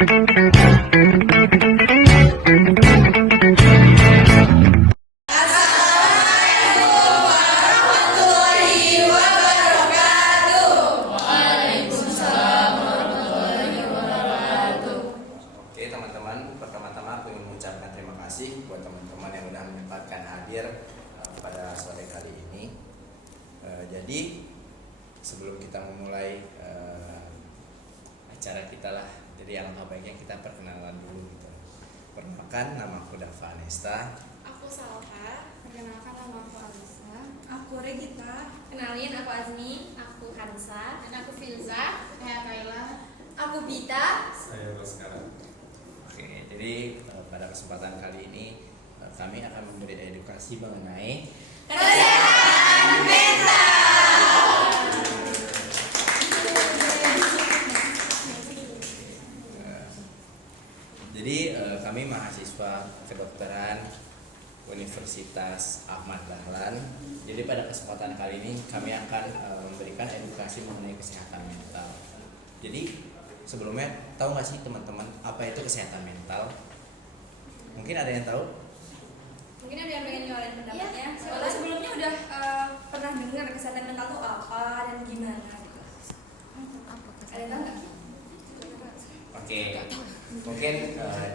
Oke teman-teman, pertama-tama aku ingin mengucapkan terima kasih buat teman-teman yang sudah menyempatkan hadir pada sore kali ini. Jadi sebelum kita memulai acara kita lah, jadi alangkah baiknya kita perkenalan dulu gitu. Perkenalkan, nama aku Dava Anesta. Aku Salha. Perkenalkan, nama aku Alisa. Aku Regita. Kenalin, aku Azmi. Aku Hansa. Dan aku Filza. Saya Kayla. Aku Bita. Saya Roskara. Oke, jadi pada kesempatan kali ini kami akan memberi edukasi mengenai Kesehatan mental. Jadi kami mahasiswa kedokteran Universitas Ahmad Dahlan. Jadi pada kesempatan kali ini kami akan memberikan edukasi mengenai kesehatan mental. Jadi sebelumnya tahu nggak sih teman-teman apa itu kesehatan mental? Mungkin ada yang tahu? Mungkin ada yang pengen nyuarain pendapatnya. Soalnya sebelumnya udah pernah dengar kesehatan mental itu apa dan gimana gitu. Ada yang tahu nggak? Oke, mungkin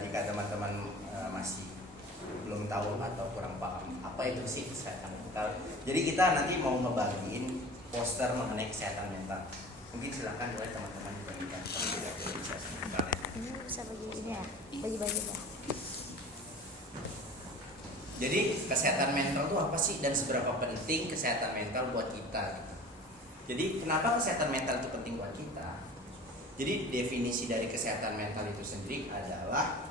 jika teman-teman masih belum tahu atau kurang paham apa itu sih kesehatan mental. Jadi kita nanti mau ngebagiin poster mengenai kesehatan mental. Mungkin silakan boleh teman-teman dibagikan kesehatan mental. Ini bisa bagi ini ya, bagi-bagi ya. Jadi kesehatan mental itu apa sih dan seberapa penting kesehatan mental buat kita? Jadi kenapa kesehatan mental itu penting buat kita? Jadi definisi dari kesehatan mental itu sendiri adalah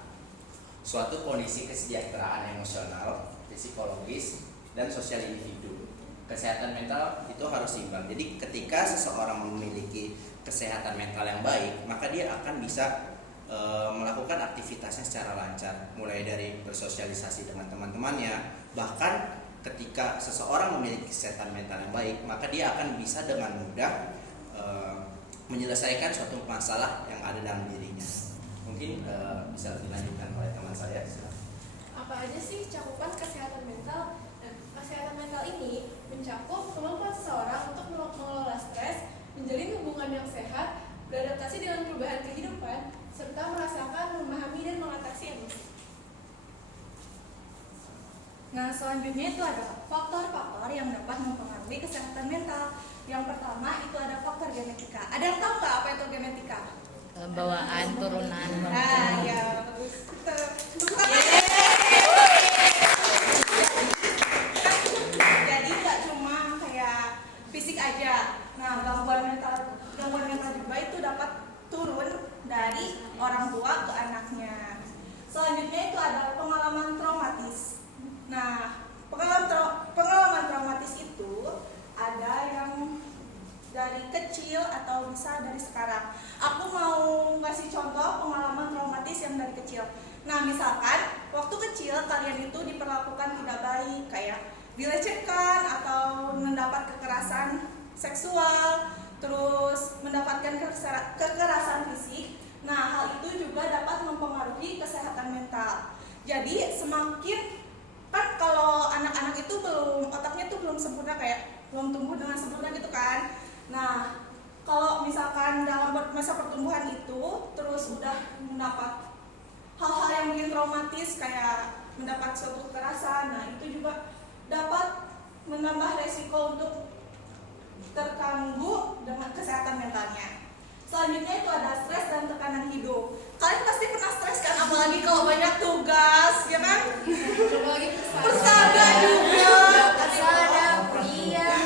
suatu kondisi kesejahteraan emosional, psikologis, dan sosial individu. Kesehatan mental itu harus seimbang. Jadi ketika seseorang memiliki kesehatan mental yang baik, maka dia akan bisa melakukan aktivitasnya secara lancar, mulai dari bersosialisasi dengan teman-temannya. Bahkan ketika seseorang memiliki kesehatan mental yang baik, maka dia akan bisa dengan mudah menyelesaikan suatu masalah yang ada dalam dirinya. Mungkin bisa dilanjutkan oleh teman saya. Apa aja sih cakupan kesehatan mental? Nah, kesehatan mental ini mencakup kemampuan seseorang untuk mengelola stres, menjalin hubungan yang sehat, beradaptasi dengan perubahan kehidupan, serta merasakan, memahami, dan mengatasi emosi. Nah, selanjutnya itu ada faktor-faktor yang dapat mempengaruhi kesehatan mental. Yang pertama itu ada faktor genetika. Ada yang tahu nggak apa itu genetika? Bawaan, turunan. Nah, ya bagus. Jadi nggak cuma kayak fisik aja. Nah, gangguan mental juga itu dapat turun dari orang tua ke anaknya. Selanjutnya itu ada pengalaman traumatis. Nah, pengalaman traumatis itu ada yang dari kecil atau bisa dari sekarang. Aku mau ngasih contoh pengalaman traumatis yang dari kecil. Nah, misalkan waktu kecil kalian itu diperlakukan tidak baik, kayak dilecehkan atau mendapat kekerasan seksual, terus mendapatkan kekerasan fisik. Nah, hal itu juga dapat mempengaruhi kesehatan mental. Jadi semakin kan kalau anak-anak itu otaknya tuh belum sempurna, kayak belum tumbuh dengan sempurna gitu kan. Nah, kalau misalkan dalam masa pertumbuhan itu terus udah mendapat hal-hal yang bikin traumatis kayak mendapat suatu kekerasan, nah itu juga dapat menambah resiko untuk terganggu dengan kesehatan mentalnya. Selanjutnya itu ada stres dan tekanan hidup. Kalian pasti pernah stres kan, apalagi kalau banyak tugas, ya kan? Apalagi Persada juga. Persada, kuliah.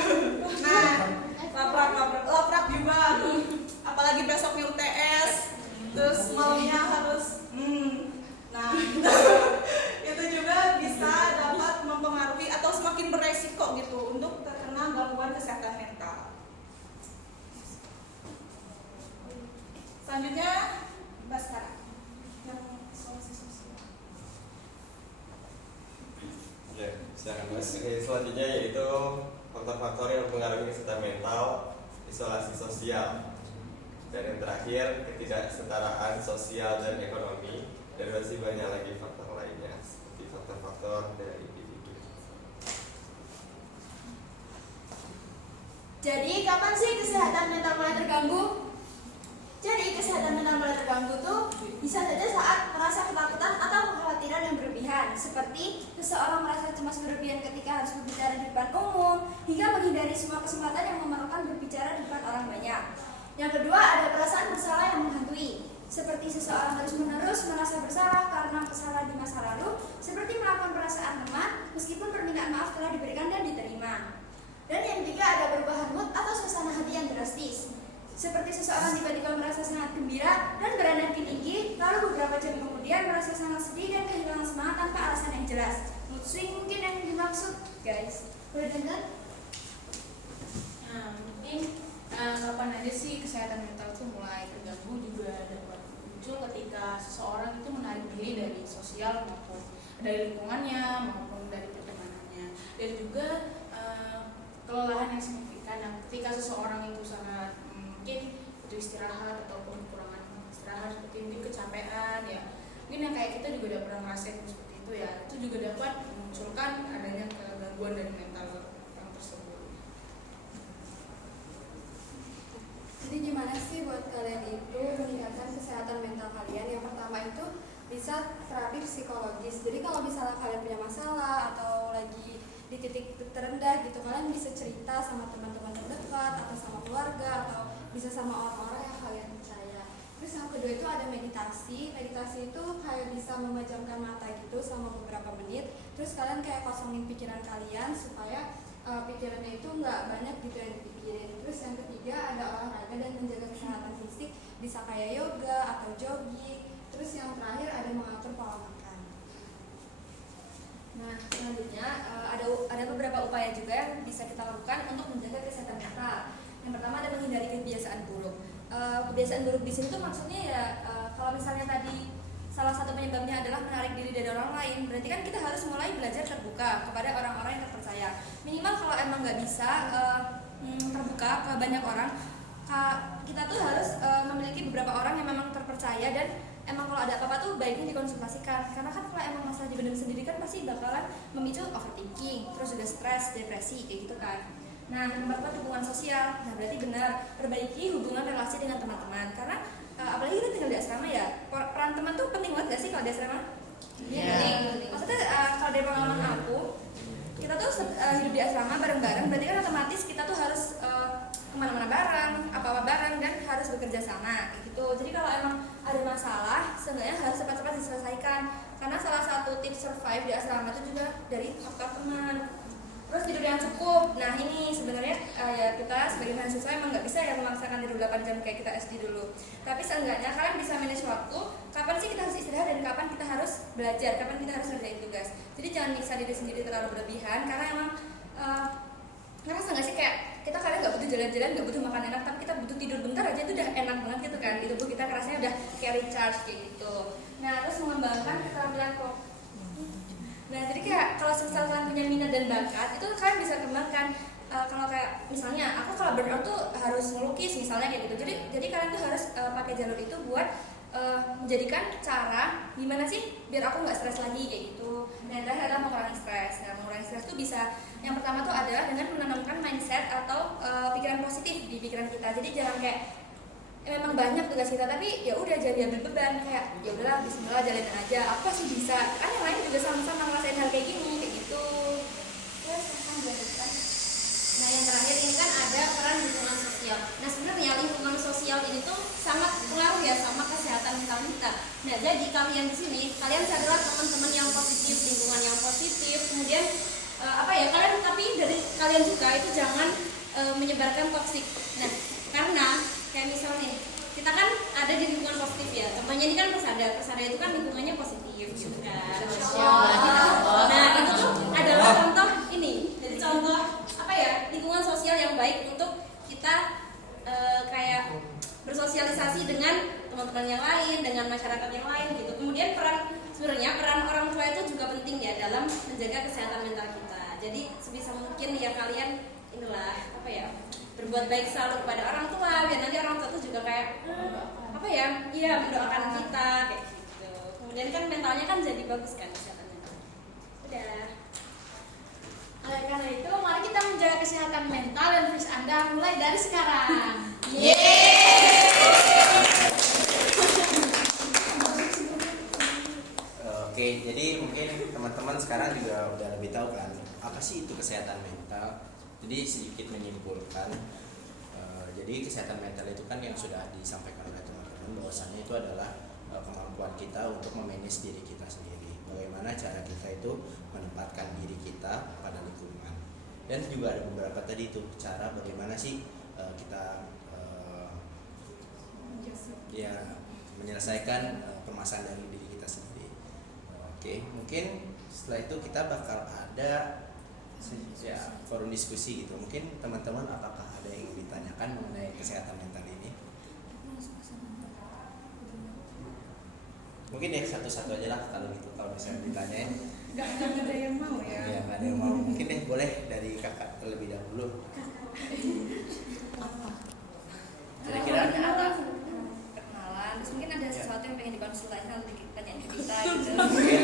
Nah, laprak juga. Apalagi besoknya UTS, terus malamnya harus nah itu juga bisa dapat mempengaruhi atau semakin beresiko gitu untuk terkena gangguan kesehatan mental. Selanjutnya Baskara yang solusi sosial. Oke, silakan Mas. Selanjutnya yaitu faktor-faktor yang mempengaruhi kesehatan mental, isolasi sosial. Dan yang terakhir, ketidaksetaraan sosial dan ekonomi, dan masih banyak lagi faktor lainnya seperti faktor-faktor dari individu. Jadi kapan sih kesehatan mental mulai terganggu? Jadi kesehatan mental mulai terganggu tuh bisa saja saat merasa ketakutan atau kekhawatiran yang berlebihan, seperti seseorang merasa cemas berlebihan ketika harus berbicara di depan umum, hingga menghindari semua kesempatan yang memerlukan berbicara di depan orang banyak. Yang kedua, ada perasaan bersalah yang menghantui, seperti seseorang terus-menerus merasa bersalah karena kesalahan di masa lalu, seperti melakukan perasaan lemah meskipun permintaan maaf telah diberikan dan diterima. Dan yang ketiga, ada perubahan mood atau suasana hati yang drastis, seperti seseorang tiba-tiba merasa sangat gembira dan berenergi tinggi, lalu beberapa jam kemudian merasa sangat sedih dan kehilangan semangat tanpa alasan yang jelas. Mood swing mungkin yang dimaksud, guys. Boleh dengar? Nah, mungkin kapan aja sih kesehatan mental itu mulai terganggu juga dapat muncul ketika seseorang itu menarik diri dari sosial maupun dari lingkungannya maupun dari pertemanannya, dan juga kelelahan yang signifikan. Nah, ketika seseorang itu sangat mungkin butuh istirahat ataupun kekurangan istirahat, seperti mungkin kecapean ya, mungkin yang kayak kita juga udah pernah ngerasain seperti itu ya, itu juga dapat memunculkan adanya kegangguan dari mental orang tersebut. Jadi gimana sih buat kalian itu meningkatkan kesehatan mental kalian? Yang pertama itu bisa terapi psikologis. Jadi kalau misalnya kalian punya masalah atau lagi di titik terendah gitu, kalian bisa cerita sama teman-teman terdekat atau sama keluarga atau bisa sama orang-orang yang kalian percaya. Terus yang kedua itu ada meditasi. Meditasi itu kayak bisa memejamkan mata gitu selama beberapa menit. Terus kalian kayak kosongin pikiran kalian supaya pikirannya itu nggak banyak gitu yang dipikirin. Terus yang ketiga ada olahraga dan menjaga kesehatan fisik, bisa kayak yoga atau jogging. Terus yang terakhir ada mengatur pola makan. Nah, selanjutnya ada beberapa upaya juga yang bisa kita lakukan untuk menjaga kesehatan mental. Yang pertama ada menghindari kebiasaan buruk. Kebiasaan buruk di sini tuh maksudnya ya kalau misalnya tadi salah satu penyebabnya adalah menarik diri dari orang lain, berarti kan kita harus mulai belajar terbuka kepada orang-orang yang terpercaya. Minimal kalau emang nggak bisa terbuka ke banyak orang, kita tuh harus memiliki beberapa orang yang memang terpercaya dan emang kalau ada apa-apa tuh baiknya dikonsultasikan, karena kan kalau emang masalah dipendam sendiri kan pasti bakalan memicu overthinking, terus juga stres, depresi kayak gitu kan. Nah, yang keempat hubungan sosial. Nah, berarti benar perbaiki hubungan relasi dengan teman-teman, karena apalagi kita tinggal di asrama ya, peran teman tuh penting banget gak sih kalau di asrama? Iya. Penting. Maksudnya kalau dari pengalaman aku, kita tuh hidup di asrama bareng-bareng, berarti kan otomatis kita tuh harus kemana-mana bareng, apa-apa bareng, dan harus bekerja sama kayak gitu. Jadi kalau emang ada masalah, sebenarnya harus cepat-cepat diselesaikan, karena salah satu tips survive di asrama itu juga dari faktor teman. Terus tidur yang cukup. Nah ini sebenarnya ya kita sebagai mahasiswa emang nggak bisa ya memaksakan tidur 8 jam kayak kita SD dulu. Tapi seenggaknya kalian bisa manage waktu. Kapan sih kita harus istirahat dan kapan kita harus belajar, kapan kita harus ngerjain tugas. Jadi jangan nyiksa diri sendiri terlalu berlebihan, karena emang ngerasa nggak sih kayak kita kadang nggak butuh jalan-jalan, nggak butuh makan enak, tapi kita butuh tidur bentar aja itu udah enak banget gitu kan. Di tubuh kita rasanya udah kayak recharge kayak gitu. Nah terus mengembangkan keterampilan Nah, jadi kayak kalau misalnya kalian punya minat dan bakat, itu kalian bisa kembangkan. Kalau kayak misalnya aku kalau burnout tuh harus ngelukis misalnya kayak gitu. Jadi kalian tuh harus pakai jalur itu buat menjadikan cara gimana sih biar aku nggak stres lagi kayak gitu. Dan terakhir adalah mengurangi stres. Nah, mengurangi stres tuh bisa yang pertama tuh adalah dengan menanamkan mindset atau pikiran positif di pikiran kita. Jadi jangan kayak memang banyak tugas kita, tapi ya udah jangan diambil beban, kayak ya udahlah bismillah jalanin aja, apa sih bisa, kan yang lain juga sama-sama ngerasain hal kayak gini kayak gitu. Terus lanjutkan. Nah, yang terakhir ini kan ada peran lingkungan sosial. Nah, sebenarnya lingkungan sosial ini tuh sangat pengaruh ya sama kesehatan mental kita. Nah, jadi kalian di sini, kalian carilah teman-teman yang positif, lingkungan yang positif. Kemudian kalian tapi dari kalian juga itu jangan menyebarkan toksik. Nah, karena kayak misalnya kita kan ada di lingkungan positif ya. Contohnya ini kan Persada itu kan lingkungannya positif gitu kan. Nah, itu tuh adalah contoh ini. Jadi contoh lingkungan sosial yang baik untuk kita kayak bersosialisasi dengan teman-teman yang lain, dengan masyarakat yang lain gitu. Kemudian peran orang tua itu juga penting ya dalam menjaga kesehatan mental kita. Jadi sebisa mungkin ya kalian inilah apa ya, berbuat baik selalu kepada orang tua, biar nanti orang tua tuh juga kayak apa ya, iya mendoakan kita kayak gitu. Kemudian kan mentalnya kan jadi bagus kan kesehatan mental. Udah. Oleh karena itu, mari kita menjaga kesehatan mental dan fisik Anda mulai dari sekarang. Oke, jadi mungkin teman-teman sekarang juga udah lebih tahu kan apa sih itu kesehatan mental. Jadi sedikit menyimpulkan, jadi kesehatan mental itu kan yang sudah disampaikan oleh teman-teman bahwasannya itu adalah kemampuan kita untuk memanage diri kita sendiri. Bagaimana cara kita itu menempatkan diri kita pada lingkungan. Dan juga ada beberapa tadi itu cara bagaimana sih kita ya menyelesaikan permasalahan dari diri kita sendiri. Oke, mungkin setelah itu kita bakal ada ya forum diskusi gitu. Mungkin teman-teman apakah ada yang ditanyakan mengenai kesehatan mental ini? Mungkin ya satu-satu aja lah kalau gitu, kalau misalnya ditanyain. Nggak ada yang mau ya. Ya nggak ada yang mau. Mungkin deh boleh dari kakak terlebih dahulu. Kira-kira ada perkenalan, terus mungkin ada sesuatu yang pengen dikonsultasikan atau ditanyain ke kita gitu. mungkin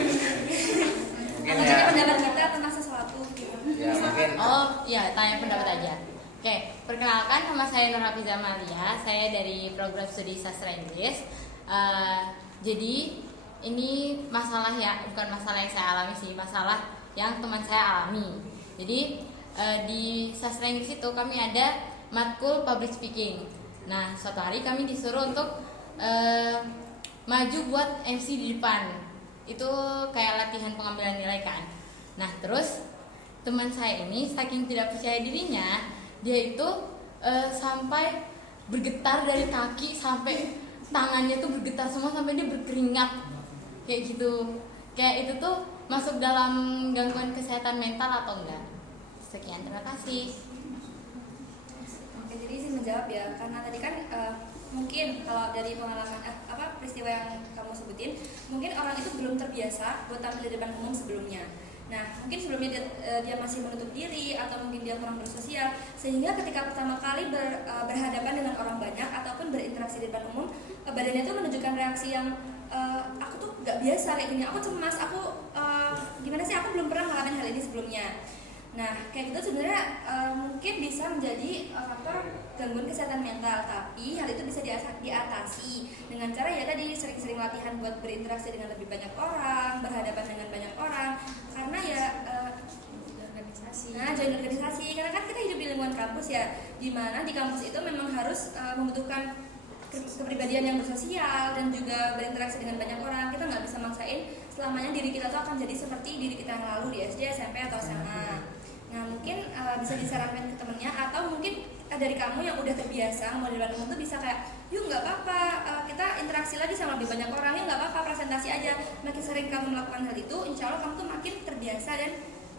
Atau ya. tanya pendapat kita tentang sesuatu gitu. Ya mungkin. Oh iya, tanya pendapat aja. Oke, perkenalkan nama saya Nur Hafiza Malia. Saya dari program studi sastra Inggris. Jadi ini masalah ya, bukan masalah yang saya alami sih, masalah yang teman saya alami. Jadi di sastra Inggris itu kami ada matkul public speaking. Nah, suatu hari kami disuruh untuk maju buat MC di depan. Itu kayak latihan pengambilan nilai kan. Nah, terus teman saya ini saking tidak percaya dirinya, dia itu sampai bergetar dari kaki sampai tangannya tuh bergetar semua sampai dia berkeringat kayak gitu. Kayak itu tuh masuk dalam gangguan kesehatan mental atau enggak? Sekian, terima kasih. Oke, jadi sih menjawab ya, karena tadi kan mungkin kalau dari pengalaman peristiwa yang kamu sebutin, mungkin orang itu belum terbiasa buat tampil di depan umum sebelumnya. Nah, mungkin sebelumnya dia masih menutup diri atau mungkin dia kurang bersosial, sehingga ketika pertama kali berhadapan dengan orang banyak ataupun berinteraksi di depan umum, badannya itu menunjukkan reaksi yang aku tuh gak biasa kayak gini, aku cemas, aku gimana sih, aku belum pernah ngalamin hal ini sebelumnya. Nah, kayak gitu sebenarnya mungkin bisa menjadi faktor gangguan kesehatan mental, tapi hal itu bisa diatasi dengan cara ya tadi sering-sering latihan buat berinteraksi dengan lebih banyak orang, berhadapan dengan banyak orang, karena ya join organisasi, karena kan kita hidup di lingkungan kampus ya, dimana di kampus itu memang harus membutuhkan kepribadian yang bersosial dan juga berinteraksi dengan banyak orang. Kita nggak bisa maksain selamanya diri kita tuh akan jadi seperti diri kita yang lalu di SD, SMP atau SMA. Nah, mungkin bisa disarankan ke temennya, atau mungkin dari kamu yang udah terbiasa mau di depan umum tuh bisa kayak, yuk nggak apa-apa, kita interaksi lagi sama lebih banyak orang, ya nggak apa-apa, presentasi aja. Makin sering kamu melakukan hal itu, insya Allah kamu tuh makin terbiasa dan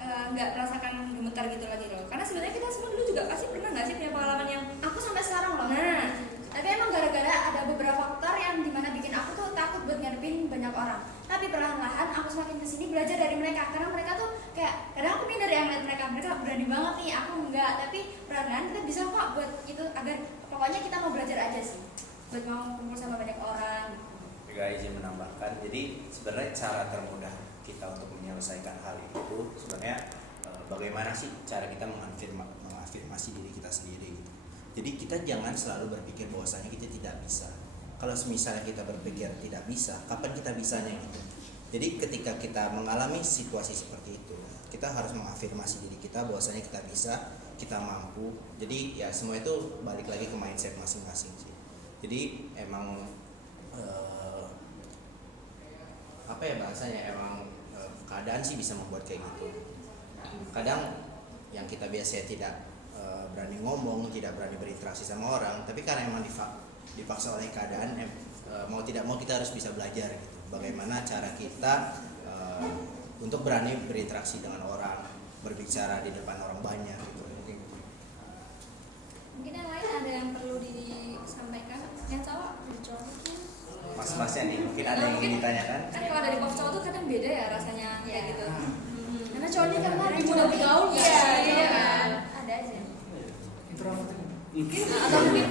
nggak merasakan gemetar gitu lagi loh. Karena sebenarnya kita semua dulu juga pasti pernah nggak sih punya pengalaman yang Aku sampai sekarang loh. nah Tapi emang gara-gara ada beberapa faktor yang dimana bikin aku tuh takut buat ngadepin banyak orang. Tapi perlahan-lahan aku semakin kesini belajar dari mereka, karena mereka tuh kayak kadang aku minder ya ngeliat mereka berani banget nih, aku enggak. Tapi perlahan-lahan kita bisa kok buat itu, agar pokoknya kita mau belajar aja sih, buat mau kumpul sama banyak orang. Juga izin menambahkan, jadi sebenarnya cara termudah kita untuk menyelesaikan hal itu sebenarnya bagaimana sih cara kita mengafirmasi diri kita sendiri gitu. Jadi kita jangan selalu berpikir bahwasanya kita tidak bisa. Kalau misalnya kita berpikir tidak bisa, kapan kita bisanya gitu. Jadi ketika kita mengalami situasi seperti itu, kita harus mengafirmasi diri kita bahwasanya kita bisa, kita mampu. Jadi ya semua itu balik lagi ke mindset masing-masing sih. Jadi emang apa ya bahasanya, emang keadaan sih bisa membuat kayak gitu. Kadang yang kita biasanya tidak berani ngomong, tidak berani berinteraksi sama orang, tapi karena emang dipaksa oleh keadaan, mau tidak mau kita harus bisa belajar gitu. Bagaimana cara kita untuk berani berinteraksi dengan orang, berbicara di depan orang banyak gitu. mungkin yang lain ada yang perlu disampaikan, yang cowok Mas-masnya nih, mungkin ada yang ingin ditanyakan? kan kalau dari pop cowok tuh kadang beda ya rasanya kayak gitu. Karena cowoknya karena mudah bergaul iya, iya kan. ada aja. atau mungkin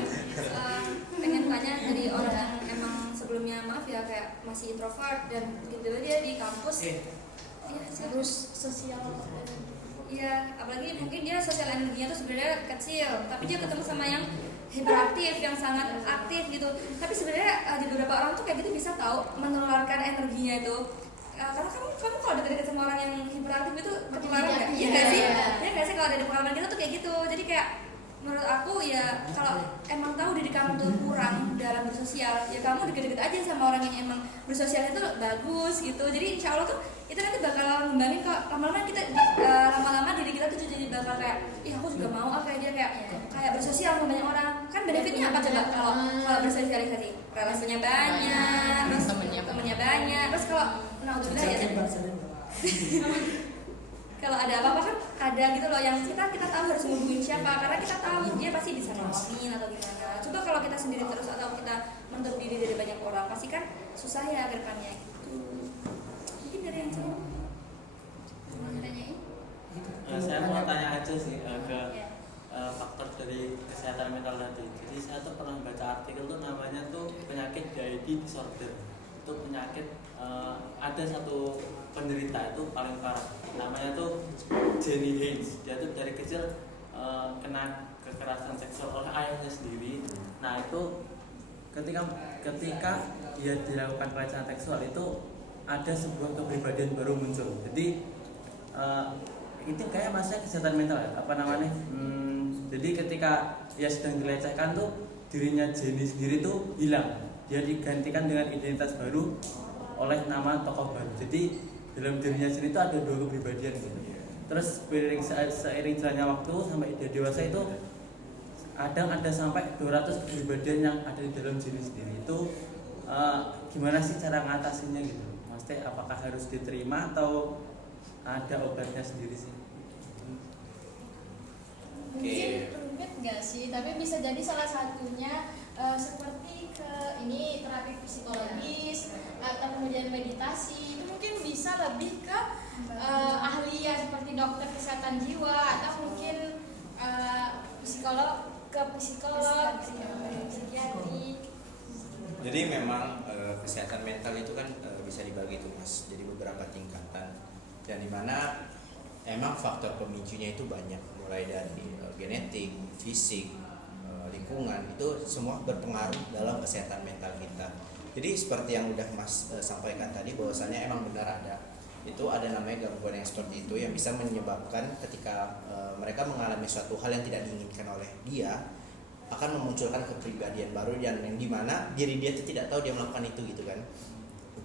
pengen tanya dari orang yang emang sebelumnya maaf ya kayak masih introvert dan gitu dia di kampus ya Harus sosial. iya, apalagi mungkin dia sosial energinya tuh sebenarnya kecil, tapi dia ketemu sama yang hiperaktif, yang sangat aktif gitu. Tapi sebenarnya di beberapa orang tuh kayak gitu bisa tahu menularkan energinya itu. Karena kamu kalau deket-deket sama orang yang hiperaktif itu ketularan nggak? Iya nggak sih? Iya nggak sih kalau dari pengalaman kita tuh kayak gitu. Jadi kayak menurut aku ya kalau emang tahu diri kamu tuh kurang dalam bersosial, ya kamu deket-deket aja sama orang yang emang bersosialnya tuh bagus gitu. Jadi insya Allah tuh itu nanti bakal ngembangin kok. Lama-lama kita lama-lama diri kita tuh jadi bakal kayak, ih aku juga mau kayak dia kayak bersosial sama banyak orang. Kan benefitnya apa coba kalau bersosialisasi? Relasinya banyak, terus temennya banyak, terus kalau naudzubillah ya kalau ada apa-apa kan ada gitu loh yang kita tahu harus ngehubungin siapa karena kita tahu dia pasti bisa nolongin atau gimana. Coba kalau kita sendiri terus atau kita menutup diri dari banyak orang pasti kan susah ya ke depannya gitu. Mungkin dari yang cowok mau tanyain? Saya mau tanya aja sih ke faktor dari kesehatan mental tadi. Jadi saya tuh pernah baca artikel tuh namanya tuh penyakit DID disorder. Itu penyakit ada satu penderita itu paling parah namanya tuh Jenny Haynes. Dia tuh dari kecil kena kekerasan seksual oleh ayahnya sendiri. Nah itu ketika dia dilakukan pelecehan seksual itu ada sebuah kepribadian baru muncul. Jadi itu kayak masalah kesehatan mental ya, apa namanya? Jadi ketika dia sedang dilecehkan tuh dirinya Jenny sendiri tuh hilang. Dia digantikan dengan identitas baru oleh nama tokoh baru. Jadi dalam dirinya sendiri itu ada dua kepribadian gitu. Terus seiring jalannya waktu sampai dia dewasa itu ada sampai 200 kepribadian yang ada di dalam diri sendiri. Itu gimana sih cara ngatasinnya gitu? Maksudnya apakah harus diterima atau ada obatnya sendiri sih? Mungkin rumit nggak sih, tapi bisa jadi salah satunya seperti ini terapi psikologis atau kemudian meditasi. Itu mungkin bisa lebih ke ahli ya seperti dokter kesehatan jiwa atau mungkin psikolog ke psikolog, psikiatri. Jadi memang kesehatan mental itu kan bisa dibagi tuh Mas, jadi beberapa tingkatan dan dimana emang faktor pemicunya itu banyak, mulai dari genetik, fisik, lingkungan, itu semua berpengaruh dalam kesehatan mental kita. Jadi seperti yang udah Mas sampaikan tadi bahwasannya emang benar ada namanya gangguan yang seperti itu yang bisa menyebabkan ketika mereka mengalami suatu hal yang tidak diinginkan oleh dia akan memunculkan kepribadian baru yang dimana diri dia itu tidak tahu dia melakukan itu gitu kan,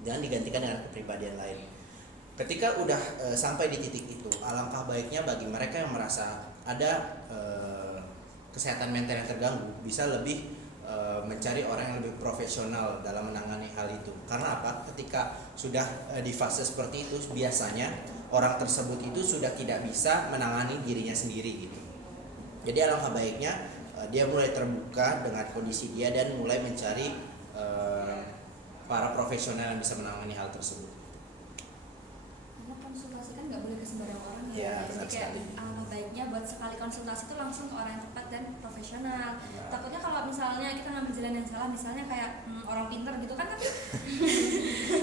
dan digantikan dengan kepribadian lain. Ketika udah sampai di titik itu, alangkah baiknya bagi mereka yang merasa ada kesehatan mental yang terganggu bisa lebih mencari orang yang lebih profesional dalam menangani hal itu. Karena apa? Ketika sudah di fase seperti itu, biasanya orang tersebut itu sudah tidak bisa menangani dirinya sendiri gitu. Jadi alangkah baiknya dia mulai terbuka dengan kondisi dia dan mulai mencari para profesional yang bisa menangani hal tersebut. Karena konsultasi kan nggak boleh ke sembarang orang Ya, ya. benar Jadi kayak sekali. alangkah baiknya buat sekali konsultasi itu langsung ke orang yang tepat dan profesional. Takutnya kalau misalnya kita ngambil jalan yang salah, misalnya kayak orang pintar gitu kan tapi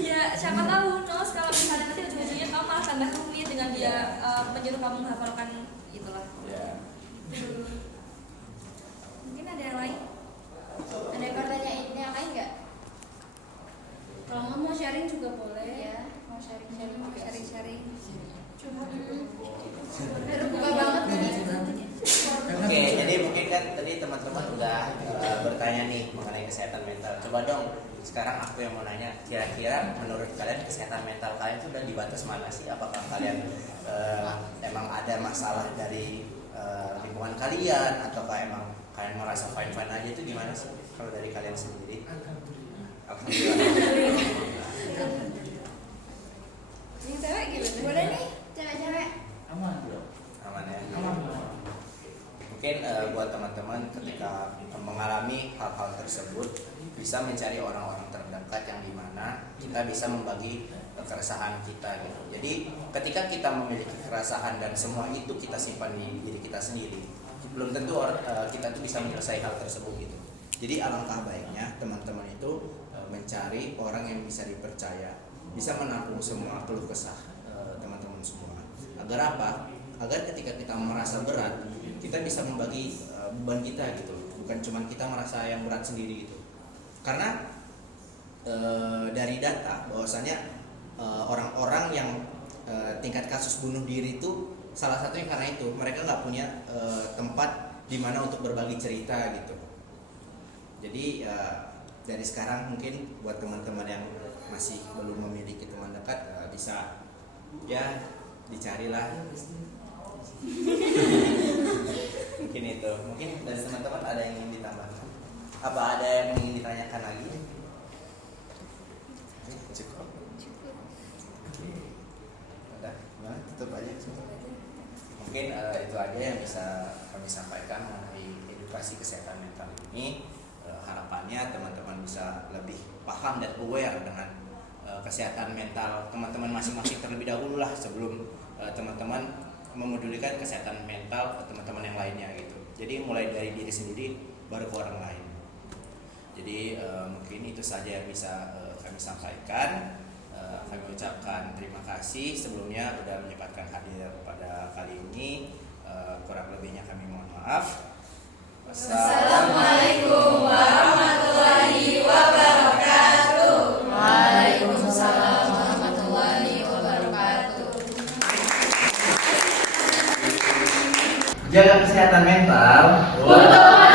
ya siapa tahu nos kalau misalnya nanti ujung-ujungnya kamu malah tambah rumit dengan dia menyuruh kamu menghafalkan itulah. Ya. Mungkin ada yang lain? Ada pertanyaan yang lain nggak? Kalau nggak mau sharing juga boleh. Ya, mau sharing-sharing Mau juga. sharing-sharing. Terbuka banget ini. Oke, jadi mungkin kan tadi teman-teman udah bertanya nih mengenai kesehatan mental. Coba dong, sekarang aku yang mau nanya, kira-kira menurut kalian kesehatan mental kalian itu udah di batas mana sih? Apakah kalian emang ada masalah dari lingkungan kalian, ataukah emang kalian merasa fine-fine aja, itu gimana sih? Kalau dari kalian sendiri? Alhamdulillah. Ini cewek gimana? Boleh nih, cewek-cewek. Aman ya. Mungkin buat teman-teman ketika mengalami hal-hal tersebut bisa mencari orang-orang terdekat yang dimana kita bisa membagi keresahan kita gitu. Jadi ketika kita memiliki keresahan dan semua itu kita simpan di diri kita sendiri, belum tentu kita tuh bisa menyelesaikan hal tersebut gitu. Jadi alangkah baiknya teman-teman itu mencari orang yang bisa dipercaya, bisa menampung semua keluh kesah teman-teman semua. Agar apa? Agar ketika kita merasa berat, kita bisa membagi beban kita gitu, bukan cuma kita merasa yang berat sendiri gitu. Karena dari data bahwasanya orang-orang yang tingkat kasus bunuh diri itu salah satunya karena itu mereka nggak punya tempat di mana untuk berbagi cerita gitu. Jadi dari sekarang mungkin buat teman-teman yang masih belum memiliki teman dekat bisa ya dicarilah. Mungkin itu. Mungkin dari teman-teman ada yang ingin ditambahkan? Apa ada yang ingin ditanyakan lagi? Cukup. Udah, nah, tutup aja. Mungkin itu aja yang bisa kami sampaikan mengenai edukasi kesehatan mental ini. Harapannya teman-teman bisa lebih paham dan aware dengan kesehatan mental teman-teman masing-masing terlebih dahulu lah sebelum teman-teman memedulikan kesehatan mental teman-teman yang lainnya gitu. Jadi mulai dari diri sendiri baru ke orang lain. Jadi mungkin itu saja yang bisa kami sampaikan. Kami ucapkan terima kasih sebelumnya sudah menyempatkan hadir pada kali ini. Kurang lebihnya kami mohon maaf. Assalamualaikum warahmatullahi wabarakatuh. Waalaikumsalam warahmatullahi wabarakatuh. Jaga kesehatan mental. Untuk